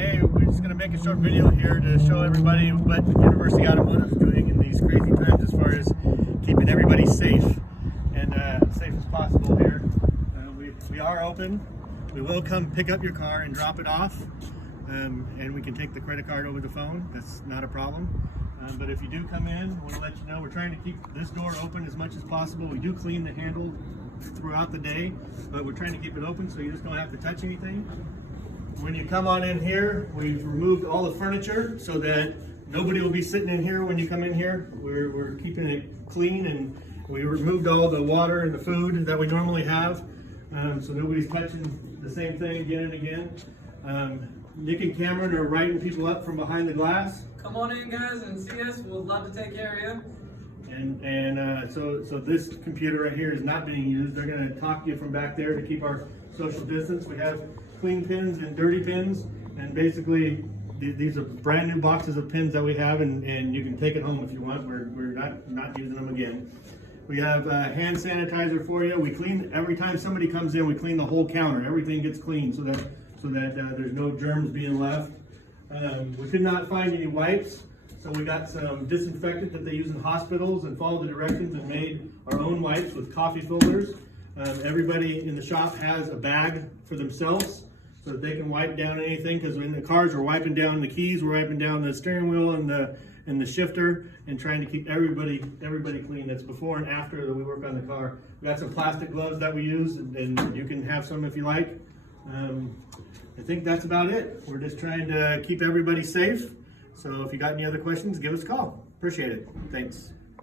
Hey, we're just going to make a short video here to show everybody what University Automotive is doing in these crazy times as far as keeping everybody safe and safe as possible here. We are open. We will come pick up your car and drop it off, and we can take the credit card over the phone. That's not a problem. But if you do come in, I want to let you know we're trying to keep this door open as much as possible. We do clean the handle throughout the day, but we're trying to keep it open so you just don't have to touch anything. When you come on in here, we've removed all the furniture so that nobody will be sitting in here when you come in here. We're keeping it clean, and we removed all the water and the food that we normally have, so nobody's touching the same thing again and again. Nick and Cameron are writing people up from behind the glass. Come on in, guys, and see us. We'd love to take care of you. So this computer right here is not being used. They're going to talk to you from back there to keep our social distance. We have clean pins and dirty pins, and basically these are brand new boxes of pins that we have, and you can take it home if you want. We're not using them again. We have hand sanitizer for you. We clean every time somebody comes in. We clean the whole counter. Everything gets cleaned so that there's no germs being left. We could not find any wipes, so we got some disinfectant that they use in hospitals and followed the directions and made our own wipes with coffee filters. Everybody in the shop has a bag for themselves so that they can wipe down anything, because in the cars we're wiping down the keys, we're wiping down the steering wheel and the shifter, and trying to keep everybody clean. That's before and after that we work on the car. We got some plastic gloves that we use, and you can have some if you like. I think that's about it. We're just trying to keep everybody safe. So if you got any other questions, give us a call. Appreciate it. Thanks.